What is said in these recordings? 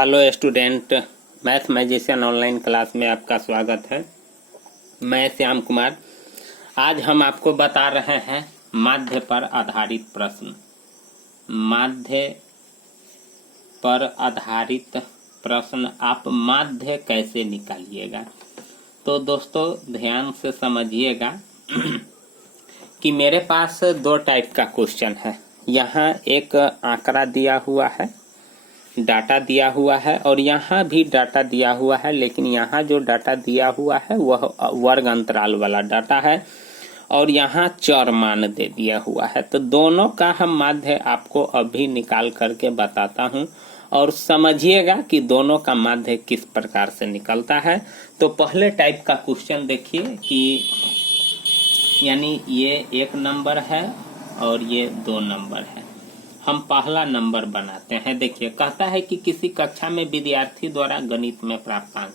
Hello student, math magician online class में आपका स्वागत है। मैं श्याम कुमार। आज हम आपको बता रहे हैं माध्य पर आधारित प्रश्न। माध्य पर आधारित प्रश्न, आप माध्य कैसे निकालिएगा। तो दोस्तों ध्यान से समझिएगा कि मेरे पास दो टाइप का क्वेश्चन है। यहाँ एक आंकड़ा दिया हुआ है, डाटा दिया हुआ है, और यहाँ भी डाटा दिया हुआ है, लेकिन यहाँ जो डाटा दिया हुआ है वह वर्ग अंतराल वाला डाटा है और यहाँ चर मान दे दिया हुआ है। तो दोनों का हम माध्य आपको अभी निकाल करके बताता हूँ और समझिएगा कि दोनों का माध्य किस प्रकार से निकलता है। तो पहले टाइप का क्वेश्चन देखिए कि यानी ये एक नंबर है और ये 2 नंबर है। हम पहला नंबर बनाते हैं। देखिए कहता है कि किसी कक्षा में विद्यार्थी द्वारा गणित में प्राप्तांक,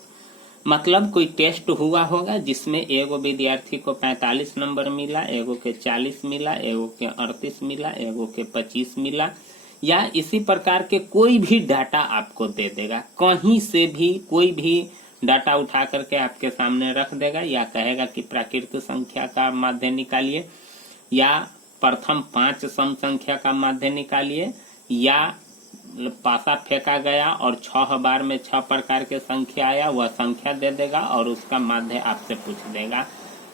मतलब कोई टेस्ट हुआ होगा जिसमें एगो विद्यार्थी को 45 नंबर मिला, एगो के 40 मिला, एगो के 38 मिला, एगो के 25 मिला, या इसी प्रकार के कोई भी डाटा आपको दे देगा। कहीं से भी कोई भी डाटा उठा करके आपके सामने रख देगा या कहेगा कि प्राकृत संख्या का माध्य निकालिए, या प्रथम 5 सम संख्या का माध्य निकालिए, या पासा फेंका गया और 6 बार में 6 प्रकार के संख्या आया, वह संख्या दे देगा और उसका माध्य आपसे पूछ देगा।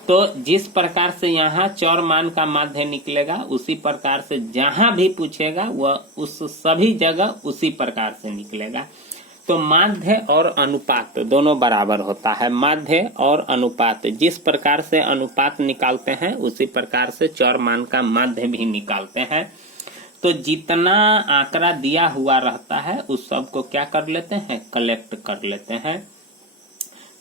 तो जिस प्रकार से यहाँ चर मान का माध्य निकलेगा उसी प्रकार से जहां भी पूछेगा वह उस सभी जगह उसी प्रकार से निकलेगा। तो माध्य और अनुपात दोनों बराबर होता है। माध्य और अनुपात, जिस प्रकार से अनुपात निकालते हैं उसी प्रकार से चर मान का माध्य भी निकालते हैं। तो जितना आंकड़ा दिया हुआ रहता है उस सब को क्या कर लेते हैं, कलेक्ट कर लेते हैं।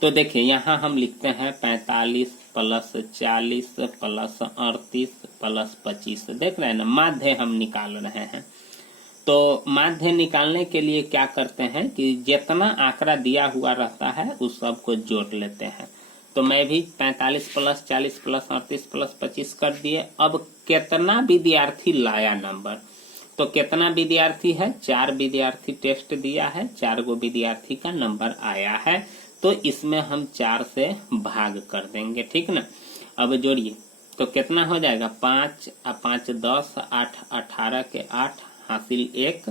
तो देखिए यहाँ हम लिखते हैं 45 प्लस 40 प्लस 38 प्लस 25। देख रहे हैं ना, माध्य हम निकाल रहे हैं। तो माध्य निकालने के लिए क्या करते हैं कि जितना आंकड़ा दिया हुआ रहता है उस सब को जोड़ लेते हैं। तो मैं भी 45 प्लस 40 प्लस 38 प्लस 25 कर दिए। अब कितना विद्यार्थी लाया नंबर, तो कितना विद्यार्थी है, 4 विद्यार्थी टेस्ट दिया है, 4 गो विद्यार्थी का नंबर आया है। तो इसमें हम 4 से भाग कर देंगे, ठीक ना। अब जोड़िए तो कितना हो जाएगा, 5 और 5 10, 8 18 के 8 हासिल 1,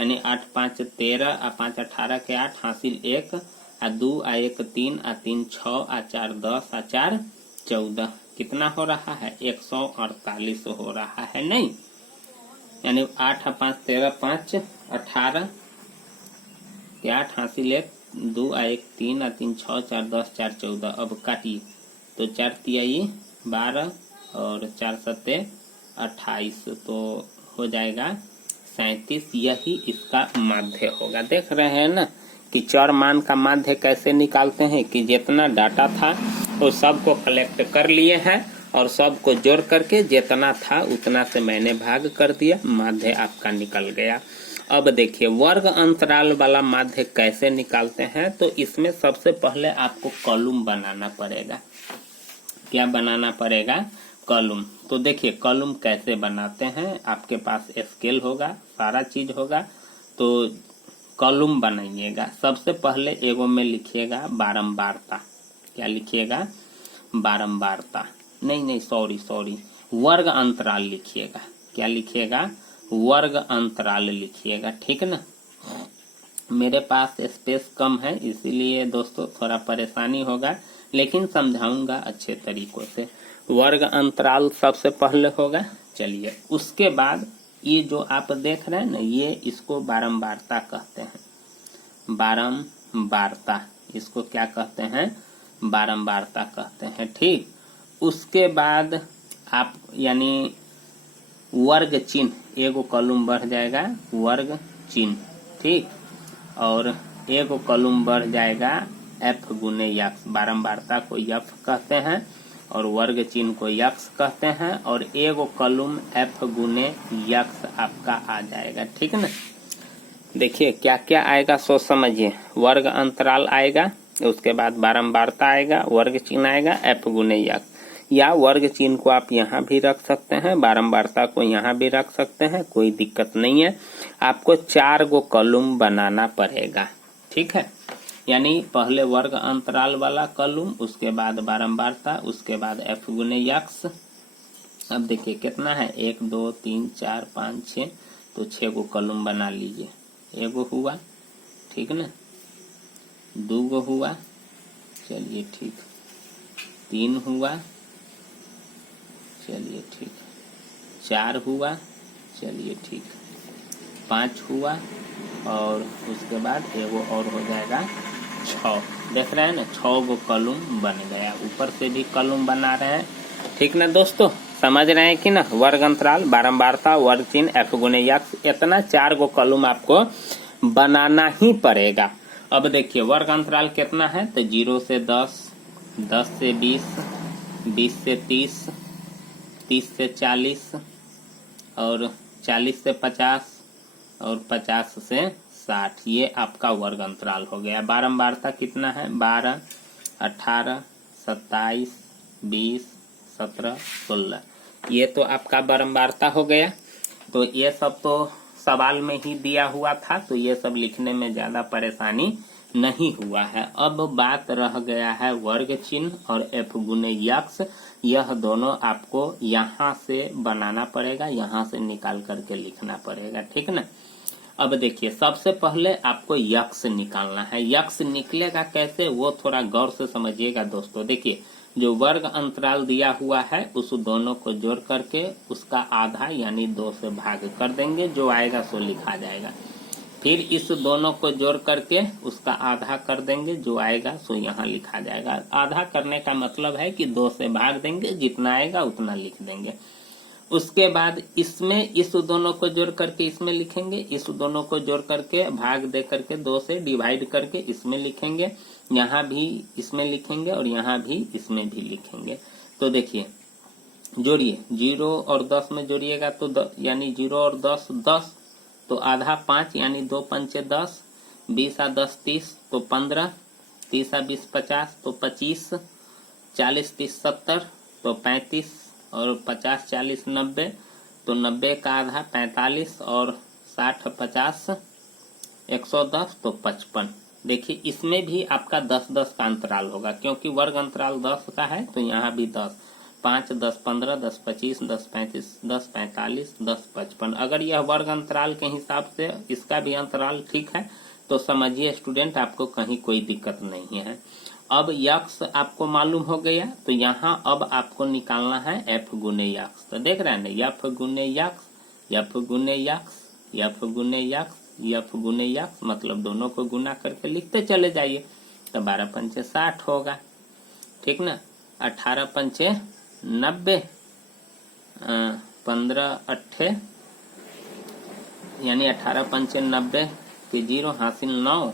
यानी 8 5 13 और 5 18 के 8 हासिल 1, और 2 और 1 3 और 3 6 और 4 10 और 4 14। कितना हो रहा है, 148 हो रहा है, नहीं, यानी 8 और 5 13, 5 18 के 8 हासिल 1, 2 और 1 3 और 3 6 4 10 4 14। अब काटिए तो 4 तिहाई 12 और 4 सत्ते 28, तो हो जाएगा 37। यही इसका माध्य होगा। देख रहे हैं ना कि चर मान का माध्य कैसे निकालते हैं कि जितना डाटा था वो सब को कलेक्ट कर लिए हैं और सब को जोड़ करके जितना था उतना से मैंने भाग कर दिया, माध्य आपका निकल गया। अब देखिए वर्ग अंतराल वाला माध्य कैसे निकालते हैं। तो इसमें सबसे पहले आपको कॉलम बनाना पड़ेगा। क्या बनाना पड़ेगा, कॉलम। तो देखिए कॉलम कैसे बनाते हैं, आपके पास स्केल होगा, सारा चीज होगा, तो कॉलम बनाइएगा। सबसे पहले एगो में लिखिएगा बारंबारता। क्या लिखिएगा, बारंबारता, नहीं सॉरी, वर्ग अंतराल लिखिएगा। क्या लिखिएगा, वर्ग अंतराल लिखिएगा, ठीक ना। मेरे पास स्पेस कम है इसीलिए दोस्तों थोड़ा परेशानी होगा, लेकिन समझाऊंगा अच्छे तरीकों से। वर्ग अंतराल सबसे पहले होगा। चलिए उसके बाद ये जो आप देख रहे हैं ना, ये इसको बारंबारता कहते हैं। बारंबारता, इसको क्या कहते हैं, बारंबारता कहते हैं, ठीक। उसके बाद आप यानी वर्ग चिन्ह, एगो कॉलम बढ़ जाएगा वर्ग चिन्ह, ठीक, और एगो कॉलम बढ़ जाएगा एफ गुने यक्स। बारंबारता को यफ कहते हैं और वर्ग चिन्ह को यक्स कहते हैं, और एगो कॉलम एफ गुने यक्स आपका आ जाएगा, ठीक ना। देखिए क्या क्या आएगा सोच समझिए। वर्ग अंतराल आएगा, उसके बाद बारंबारता आएगा, वर्ग चिन्ह आएगा, एफ गुने यक्स। या वर्ग चिन्ह को आप यहाँ भी रख सकते हैं, बारंबारता को यहाँ भी रख सकते हैं, कोई दिक्कत नहीं है। आपको 4 गो कॉलम बनाना पड़ेगा, ठीक है। यानी पहले वर्ग अंतराल वाला कॉलम, उसके बाद बारंबारता, उसके बाद f गुने यक्स। अब देखिए कितना है, 1 2 3 4 5 6, तो 6 गो कॉलम बना लीजिए। एगो हुआ, ठीक ना, 2 गो हुआ, चलिए ठीक, 3 हुआ, चलिए ठीक, 4 हुआ, चलिए ठीक, 5 हुआ, और उसके बाद एगो और हो जाएगा 6। देख रहे हैं ना, 6 गो कॉलम बन गया। ऊपर से भी कॉलम बना रहे हैं, ठीक ना दोस्तों, समझ रहे हैं कि ना। वर्ग अंतराल, बारंबारता, वर्ग चिन्ह, f गुने यक्स, इतना 4 गो कॉलम आपको बनाना ही पड़ेगा। अब देखिए वर्ग अंतराल कितना है, तो 0 से 10, 10 से 20, 20 से 30, 30 से 40, और 40 से 50, और 50 से 60। ये आपका वर्ग अंतराल हो गया। बारंबारता कितना है, 12, 18, 27, 20, 17, 16। ये तो आपका बारंबारता हो गया। तो ये सब तो सवाल में ही दिया हुआ था, तो ये सब लिखने में ज्यादा परेशानी नहीं हुआ है। अब बात रह गया है वर्ग चिन्ह और f गुने यक्स। यह दोनों आपको यहाँ से बनाना पड़ेगा, यहाँ से निकाल करके लिखना पड़ेगा, ठीक ना। अब देखिए सबसे पहले आपको यक्स निकालना है। यक्स निकलेगा कैसे, वो थोड़ा गौर से समझिएगा दोस्तों। देखिए जो वर्ग अंतराल दिया हुआ है उस दोनों को जोड़ करके उसका आधा यानी 2 से भाग कर देंगे, जो आएगा सो लिखा जाएगा। फिर इस दोनों को जोड़ करके उसका आधा कर देंगे, जो आएगा सो यहाँ लिखा जाएगा। आधा करने का मतलब है कि 2 से भाग देंगे, जितना आएगा उतना लिख देंगे। उसके बाद इसमें इस दोनों को जोड़ करके इसमें लिखेंगे, इस दोनों को जोड़ करके भाग दे करके 2 से डिवाइड करके इसमें लिखेंगे, यहाँ भी इसमें लिखेंगे और यहाँ भी इसमें भी लिखेंगे। तो देखिए जोड़िए, 0 और 10 में जोड़िएगा तो यानी 0 और 10 10, तो आधा 5 यानी 2 पंचे 10, 20 आ 10 30 तो 15, 30 आ 20 50 तो 25, 40 30 70 तो 35, और 50 40 90 तो 90 का आधा 45, और 60 50 110 तो 55। देखिए इसमें भी आपका 10-10 का अंतराल होगा, क्योंकि वर्ग अंतराल 10 का है, तो यहाँ भी 10, 5 10 15 10 25 10 35 10 45 10 55। अगर यह वर्ग अंतराल के हिसाब से इसका भी अंतराल ठीक है तो समझिए स्टूडेंट आपको कहीं कोई दिक्कत नहीं है। अब यक्स आपको मालूम हो गया, तो यहाँ अब आपको निकालना है f गुने यक्स। तो देख रहे हैं ना, f गुने यक्स, f गुने यक्स, f गुने यक्स, f गुने यक्स, मतलब दोनों को गुना करके लिखते चले जाइए। तो 12 पंचे 60 होगा, ठीक ना, 18 पंचे 90, 15 अट्ठे यानी 18 पंचे 90 के 0 हासिल 9,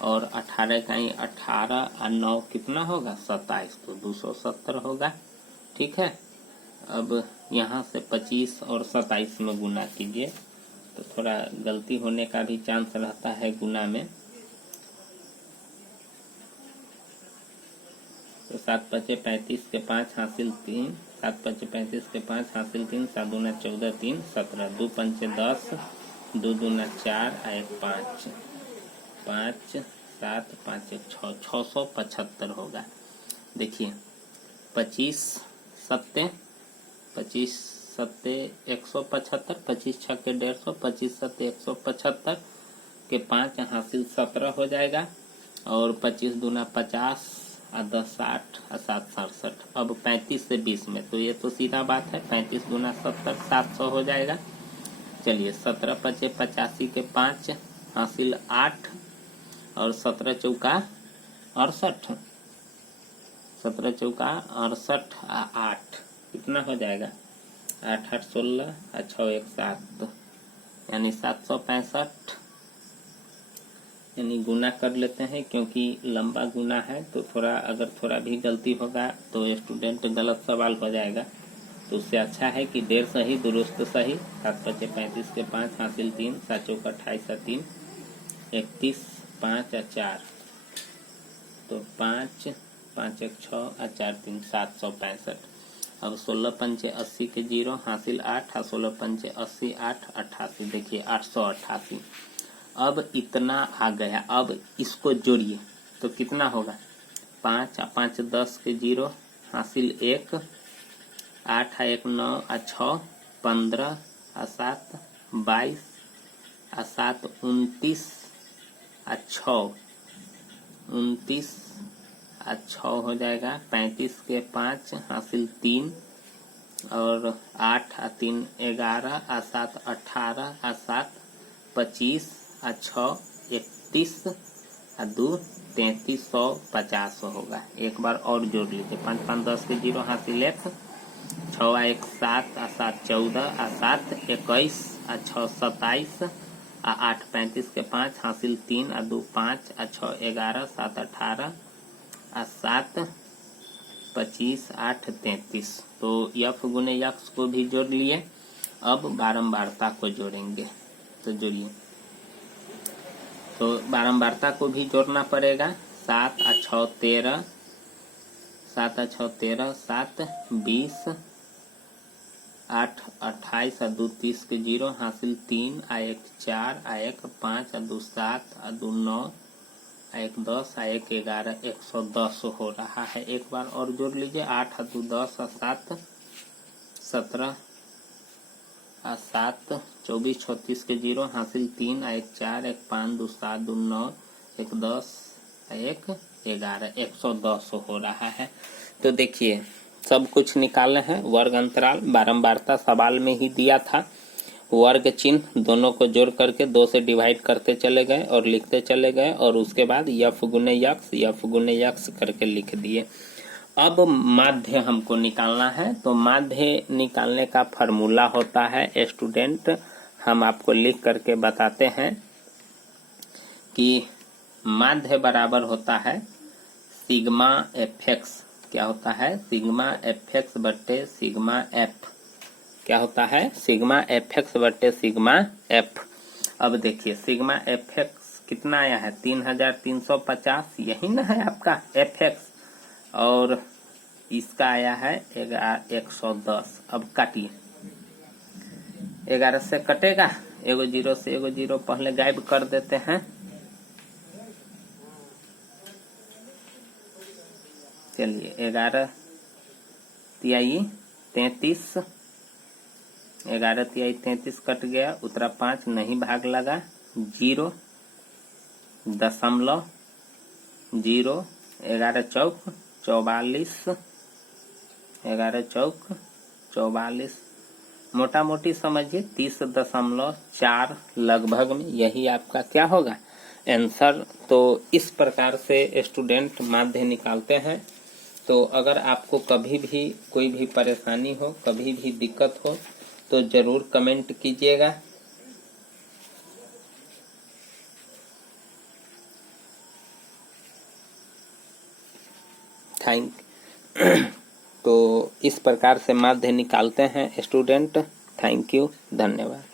और 18 का ही 18 और 9 कितना होगा 27, तो 270 होगा, ठीक है। अब यहाँ से 25 और 27 में गुना कीजिए, तो थोड़ा गलती होने का भी चांस रहता है गुना में। तो 7 पचे 35 के 5 हासिल 3, 7 पचे 35 के 5 हासिल 3, 7 दूना 14 3 17, 2 पंचे 10, 2 दूना 4 आ 1 5, 5 7 5 1 6, 675 होगा। देखिए 25 सत्ते 175, 25 छक्के 150, 25 सत्ते 175 के 5 हासिल 17 हो जाएगा, और 25 दूना 50 और 10 60 और 7 67। अब 35 से 20 में तो ये तो सीधा बात है, 35 दूना 70 700 हो जाएगा। चलिए 17 पचे 85 के 5 हासिल 8, और 17 चौका 68, 17 चौका 68 और 8 कितना हो जाएगा 8 8 16 और 6 1 7 यानी 765। यानी गुना कर लेते हैं, क्योंकि लंबा गुना है तो अगर भी गलती होगा तो स्टूडेंट गलत सवाल हो जाएगा। तो उससे अच्छा है कि 1.5 सही दुरुस्त सही। 7 पचे 35 के 5 हासिल 3, 7 चौका 28 और 3 31, 5 और 4 तो 5 5 1 6 और 4 3 765। अब 16 पंचे 80 के 0 हासिल 8 और 16 पंचे 80 8 88। देखिए 888। अब इतना आ गया। अब इसको जोड़िए तो कितना होगा? 5 और 5 10 के 0 हासिल 1 8 और 1 9 और 6 15 और 7 22 और 7 29 और 6 29 और 6 हो जाएगा 35 के 5 हासिल 3 और 8 और 3 11 और 7 18 और 7 25 और 6 31 और 2 3350 होगा। एक बार और जोड़ लीजिए। 5 5 10 के 0 हासिल 1 6 और 1 7 और 7 14 और 7 21 और 6 27 और 8 35 के 5 हासिल 3 और 2 5 और 6 11 7 18 और 7 25 8 33। तो यफ गुने यक्स को भी जोड़ लिए। अब बारंबारता को जोड़ेंगे। तो जोड़िए। तो बारंबारता को भी जोड़ना पड़ेगा। 7 और 6 13 7 और 6 13 7 20 8 28 और 2 30 के 0 हासिल 3 और 1 4 और 1 5 और 2 7 और 2 9 और 1 10 और 1 11 110 हो रहा है। एक बार और जोड़ लीजिए। 8 और 2 10 और 7 17 और 7 24 36 के 0 हासिल 3 और 1 4 1 5 2 7 2 9 1 10 और 1 11 110 हो रहा है। तो देखिए सब कुछ निकाले हैं। वर्ग अंतराल बारंबारता सवाल में ही दिया था। वर्ग चिन्ह दोनों को जोड़ करके 2 से डिवाइड करते चले गए और लिखते चले गए और उसके बाद यफ गुने यक्स करके लिख दिए। अब माध्य हमको निकालना है। तो माध्य निकालने का फॉर्मूला होता है स्टूडेंट, हम आपको लिख करके बताते हैं कि माध्य बराबर होता है सिग्मा एफ एक्स। क्या होता है? सिग्मा एफ एक्स बट्टे सिग्मा एफ। क्या होता है? सिग्मा एफ एक्स बट्टे सिग्मा एफ। अब देखिए सिग्मा एफ एक्स कितना आया है? 3350। यही ना है आपका एफ एक्स। और इसका आया है 110। अब काटिए। 11 से कटेगा, एगो 0 से एगो 0 पहले गायब कर देते हैं। चलिए 11 तिहाई 33, 11 तिहाई 33 कट गया। उत्तरा 5 नहीं भाग लगा। 0 दशमलव 0 11 चौक 44, 11 चौक 44, मोटा मोटी समझिए 30.4 लगभग में यही आपका क्या होगा आंसर। तो इस प्रकार से स्टूडेंट माध्य निकालते हैं। तो अगर आपको कभी भी कोई भी परेशानी हो, कभी भी दिक्कत हो तो जरूर कमेंट कीजिएगा। तो इस प्रकार से माध्य निकालते हैं स्टूडेंट। थैंक यू, धन्यवाद।